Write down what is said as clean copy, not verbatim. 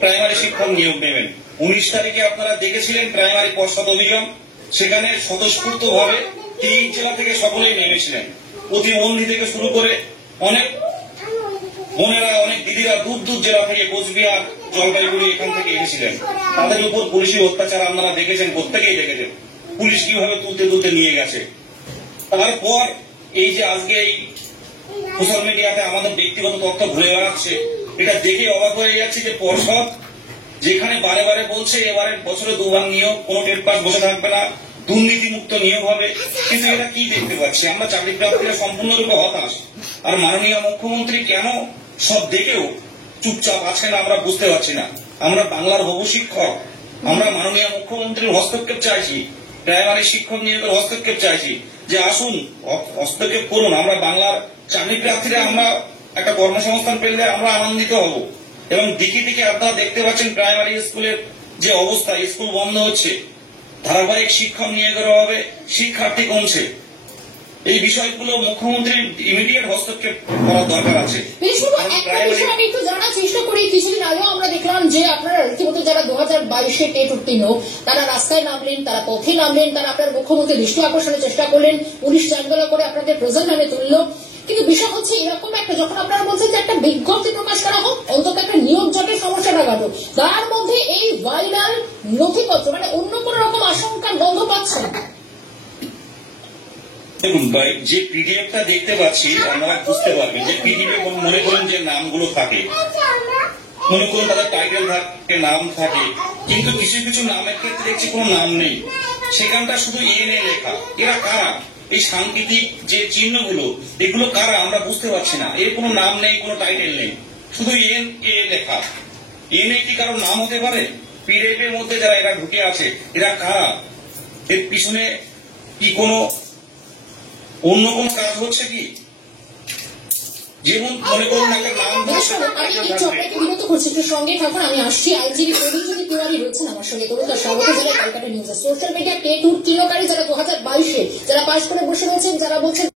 Primary শিক্ষক নিয়োগ নেবেন। 19 তারিখে আপনারা দেখেছিলেন প্রাইমারি পর্ষদ অভিযান, সেখানে স্বতঃস্ফূর্ত ভাবে 3 জেলা থেকে সকলেই নেমেছিলেন। প্রতিবন্ধী থেকে শুরু করে অনেক বোনেরা, অনেক দিদিরা দূর দূর জেলা থেকে, কোচবিহার, জলপাইগুড়ি এখান থেকে এসেছিলেন। তাদের উপর পুলিশি অত্যাচার আপনারা দেখেছেন, প্রত্যেকেই দেখেছেন পুলিশ কিভাবে তুলতে তুলতে নিয়ে গেছে। তারপর এই যে আজকে এই সোশ্যাল মিডিয়াতে আমাদের ব্যক্তিগত তথ্য ঘুরে বেড়াচ্ছে, এটা দেখে অবাক হয়ে যাচ্ছে যে পর্ষদ যেখানে বারে বারে বলছে এবারে বছরে 2 বার নিয়োগ, কোনো টেট পাস বসে থাকবে না, দুর্নীতি মুক্ত নিয়োগ হবে, কিন্তু এটা কি দেখতে পাচ্ছি আমরা? চাকরি প্রার্থীরা সম্পূর্ণরূপে হতাশ। আর মাননীয় মুখ্যমন্ত্রী কেন সব দেখেও চুপচাপ আছেন আমরা বুঝতে পারছি না। আমরা বাংলার হবু শিক্ষক, আমরা মাননীয় মুখ্যমন্ত্রীর হস্তক্ষেপ চাইছি, প্রাইমারি শিক্ষক নিয়োগের হস্তক্ষেপ চাইছি যে আসুন হস্তক্ষেপ করুন। আমরা বাংলার চাকরি প্রার্থীরা আমরা একটা কর্মসংস্থান পেলে আমরা আনন্দিত হব। এবং দিকে দিকে আপনারা দেখতে পাচ্ছেন প্রাইমারি স্কুলের যে অবস্থা, স্কুল বন্ধ হচ্ছে, ধারাবাহিক শিক্ষক নিয়োগের অভাবে শিক্ষার্থী কমছে। এই বিষয়গুলো মুখ্যমন্ত্রীর ইমিডিয়েট হস্তক্ষেপ করার দরকার আছে। আমি একটু জানার চেষ্টা করি, কিছুদিন আগেও আমরা দেখলাম যে আপনারা রীতিমতো যারা 2022-এ টেট উত্তীর্ণ তারা রাস্তায় নামলেন, তারা পথে নামলেন, তারা আপনার মুখ্যমন্ত্রীর দৃষ্টি আকর্ষণের চেষ্টা করলেন, পুলিশ চাঙ্গলা করে আপনাদের প্রেজেন্ট নামে তুললো। কিন্তু বিষয় হচ্ছে এরকম একটা, যখন আপনারা বলছেন যে একটা বিজ্ঞপ্তি প্রকাশ করা হোক, অন্তত একটা নিয়োগ জটের সমস্যাটা কাটুক, তার মধ্যে এই ভাইরাল নথিপত্র মানে অন্য কোন রকম আশঙ্কার গন্ধ পাচ্ছেন? দেখুন ভাই, যে পিডিএফটা দেখতে পাচ্ছি আমরা বুঝতে পারবেন যে পিডিএফ মনে করুন যে নামগুলো থাকে, মনে করুন তাদের টাইটেল থাকে, নাম থাকে, কিন্তু কিছু কিছু নামের ক্ষেত্রে দেখছি কোনো নাম নেই, সেখানটা শুধু এনএ লেখা। এরা কারা? এই সাংকেতিক যে চিহ্নগুলো, এগুলো কারা আমরা বুঝতে পারছি না। এর কোনো নাম নেই, কোনো টাইটেল নেই, শুধু এন এ লেখা। এনএ কি কারো নাম হতে পারে? পিডিএফ এর মধ্যে যারা এরা ঢুকে আছে এরা কারা? এর পিছনে কি কোনো অন্য কোন কাজ হচ্ছে কি? যেমন মনে করুন একটা নাম, আমি একটু আপনাকে বিরত করছি, একটু সঙ্গে থাকুন, আমি আসছি। আইনজীবী প্রবীণ তিওয়ারি রয়েছেন আমার সঙ্গে, তার স্বাগত জানাই ক্যালকাটা নিউজে। সোশ্যাল মিডিয়া টেট উত্তীর্ণকারী যারা 2022-এ যারা পাশ করে বসে রয়েছেন, যারা বলছেন